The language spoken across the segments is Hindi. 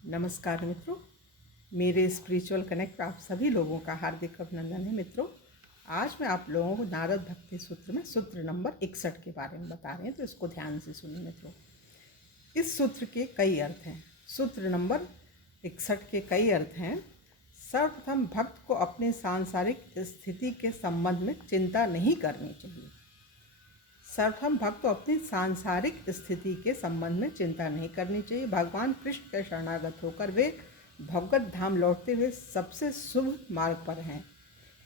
नमस्कार मित्रों, मेरे स्पिरिचुअल कनेक्ट पर आप सभी लोगों का हार्दिक अभिनंदन है। मित्रों, आज मैं आप लोगों को नारद भक्ति सूत्र में सूत्र नंबर 61 के बारे में बता रहे हैं, तो इसको ध्यान से सुनिए मित्रों। इस सूत्र के कई अर्थ हैं। सूत्र नंबर 61 के कई अर्थ हैं। सर्वप्रथम, भक्त को अपने सांसारिक स्थिति के संबंध में चिंता नहीं करनी चाहिए। सर्वप्रथम, भक्त को अपनी सांसारिक स्थिति के संबंध में चिंता नहीं करनी चाहिए। भगवान कृष्ण के शरणागत होकर वे भगवत धाम लौटते हुए सबसे शुभ मार्ग पर हैं।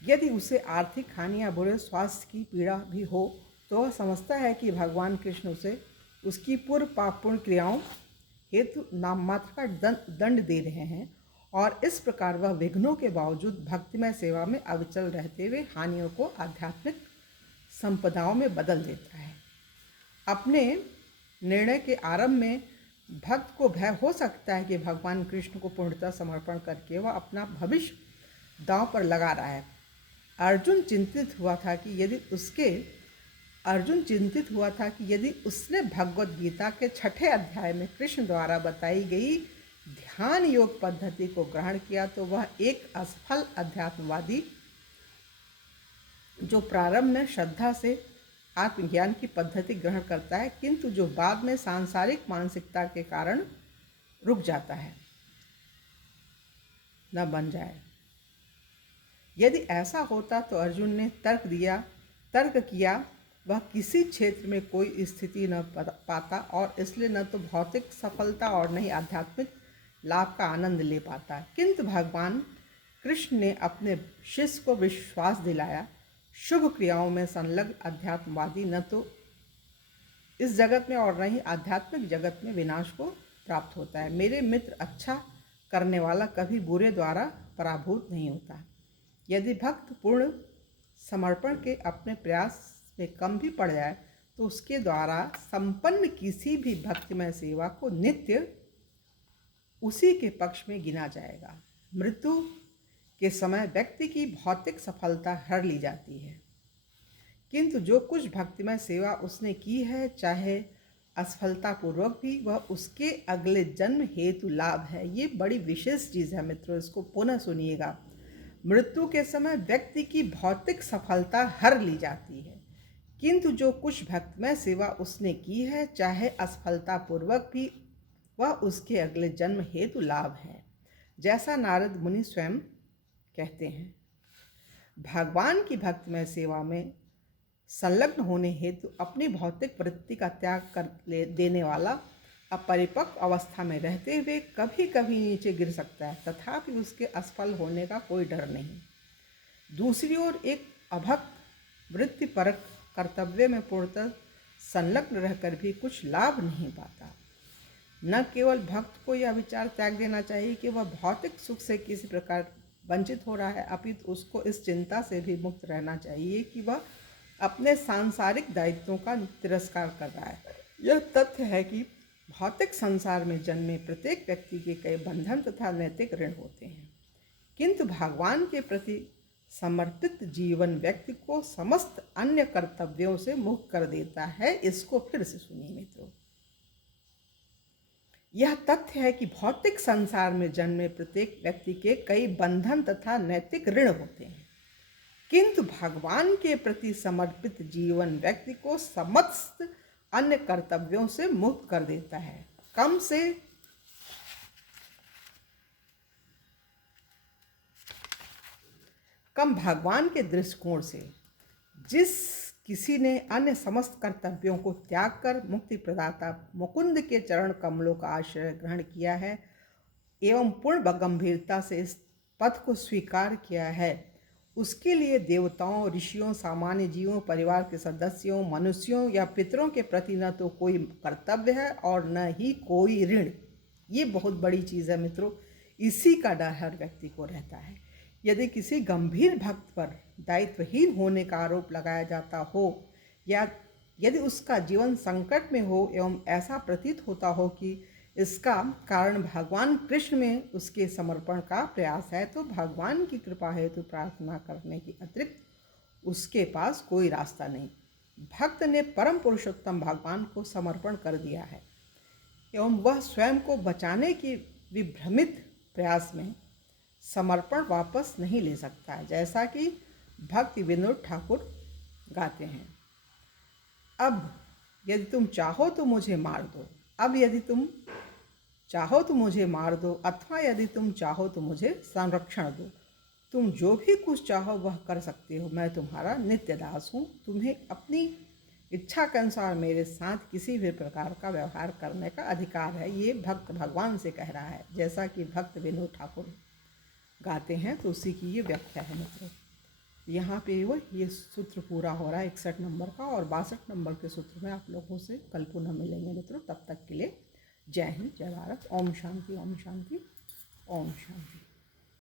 यदि उसे आर्थिक हानि या बुरे स्वास्थ्य की पीड़ा भी हो तो वह समझता है कि भगवान कृष्ण उसे उसकी पूर्व पापपूर्ण क्रियाओं हेतु नाम मात्र का दंड दे रहे हैं, और इस प्रकार वह विघ्नों के बावजूद भक्तिमय सेवा में अविचल रहते हुए हानियों को आध्यात्मिक संपदाओं में बदल देता है। अपने निर्णय के आरंभ में भक्त को भय हो सकता है कि भगवान कृष्ण को पूर्णतः समर्पण करके वह अपना भविष्य दांव पर लगा रहा है। अर्जुन चिंतित हुआ था कि यदि उसने भगवत गीता के 6ठे अध्याय में कृष्ण द्वारा बताई गई ध्यान योग पद्धति को ग्रहण किया तो वह एक असफल अध्यात्मवादी जो प्रारंभ में श्रद्धा से आत्मज्ञान की पद्धति ग्रहण करता है, किंतु जो बाद में सांसारिक मानसिकता के कारण रुक जाता है, न बन जाए। यदि ऐसा होता तो अर्जुन ने तर्क किया वह किसी क्षेत्र में कोई स्थिति न पाता और इसलिए न तो भौतिक सफलता और न ही आध्यात्मिक लाभ का आनंद ले पाता। किंतु भगवान कृष्ण ने अपने शिष्य को विश्वास दिलाया, शुभ क्रियाओं में संलग्न अध्यात्मवादी न तो इस जगत में और न ही आध्यात्मिक जगत में विनाश को प्राप्त होता है। मेरे मित्र, अच्छा करने वाला कभी बुरे द्वारा पराभूत नहीं होता। यदि भक्त पूर्ण समर्पण के अपने प्रयास में कम भी पड़ जाए तो उसके द्वारा संपन्न किसी भी भक्तिमय सेवा को नित्य उसी के पक्ष में गिना जाएगा। मृत्यु के समय व्यक्ति की भौतिक सफलता हर ली जाती है, किंतु जो कुछ भक्तिमय सेवा उसने की है, चाहे असफलतापूर्वक भी, वह उसके अगले जन्म हेतु लाभ है। ये बड़ी विशेष चीज़ है मित्रों, इसको पुनः सुनिएगा। मृत्यु के समय व्यक्ति की भौतिक सफलता हर ली जाती है, किंतु जो कुछ भक्तिमय सेवा उसने की है, चाहे असफलतापूर्वक भी, वह उसके अगले जन्म हेतु लाभ है। जैसा नारद मुनि स्वयं कहते हैं, भगवान की भक्तिमय सेवा में संलग्न होने हेतु अपनी भौतिक वृत्ति का त्याग कर देने वाला अपरिपक्व अवस्था में रहते हुए कभी कभी नीचे गिर सकता है, तथापि उसके असफल होने का कोई डर नहीं। दूसरी ओर एक अभक्त वृत्तिपरक कर्तव्य में पूर्णतः संलग्न रहकर भी कुछ लाभ नहीं पाता। न केवल भक्त को यह विचार त्याग देना चाहिए कि वह भौतिक सुख से किसी प्रकार वंचित हो रहा है, अपितु उसको इस चिंता से भी मुक्त रहना चाहिए कि वह अपने सांसारिक दायित्वों का तिरस्कार कर रहा है। यह तथ्य है कि भौतिक संसार में जन्मे प्रत्येक व्यक्ति के कई बंधन तथा नैतिक ऋण होते हैं, किंतु भगवान के प्रति समर्पित जीवन व्यक्ति को समस्त अन्य कर्तव्यों से मुक्त कर देता है। इसको फिर से सुनिए मित्रों। यह तथ्य है कि भौतिक संसार में जन्मे प्रत्येक व्यक्ति के कई बंधन तथा नैतिक ऋण होते हैं, किंतु भगवान के प्रति समर्पित जीवन व्यक्ति को समस्त अन्य कर्तव्यों से मुक्त कर देता है। कम से कम भगवान के दृष्टिकोण से जिस किसी ने अन्य समस्त कर्तव्यों को त्याग कर मुक्ति प्रदाता मुकुंद के चरण कमलों का आश्रय ग्रहण किया है एवं पूर्ण गंभीरता से इस पथ को स्वीकार किया है, उसके लिए देवताओं, ऋषियों, सामान्य जीवों, परिवार के सदस्यों, मनुष्यों या पितरों के प्रति न तो कोई कर्तव्य है और न ही कोई ऋण। ये बहुत बड़ी चीज़ है मित्रों, इसी का डर हर व्यक्ति को रहता है। यदि किसी गंभीर भक्त पर दायित्वहीन होने का आरोप लगाया जाता हो या यदि उसका जीवन संकट में हो एवं ऐसा प्रतीत होता हो कि इसका कारण भगवान कृष्ण में उसके समर्पण का प्रयास है, तो भगवान की कृपा हेतु प्रार्थना करने के अतिरिक्त उसके पास कोई रास्ता नहीं। भक्त ने परम पुरुषोत्तम भगवान को समर्पण कर दिया है एवं वह स्वयं को बचाने की विभ्रमित प्रयास में समर्पण वापस नहीं ले सकता है, जैसा कि भक्ति विनोद ठाकुर गाते हैं। अब यदि तुम चाहो तो मुझे मार दो, अब यदि तुम चाहो तो मुझे मार दो, अथवा यदि तुम चाहो तो मुझे संरक्षण दो। तुम जो भी कुछ चाहो वह कर सकते हो, मैं तुम्हारा नित्य दास हूँ। तुम्हें अपनी इच्छा के अनुसार मेरे साथ किसी भी प्रकार का व्यवहार करने का अधिकार है। ये भक्त भगवान से कह रहा है, जैसा कि भक्त विनोद ठाकुर गाते हैं, तो उसी की ये व्याख्या है मित्रों। यहाँ पे वो ये सूत्र पूरा हो रहा है 61 नंबर का, और 62 नंबर के सूत्र में आप लोगों से कल पुनः मिलेंगे मित्रों। तब तक के लिए जय हिंद, जय भारत। ओम शांति, ओम शांति, ओम शांति।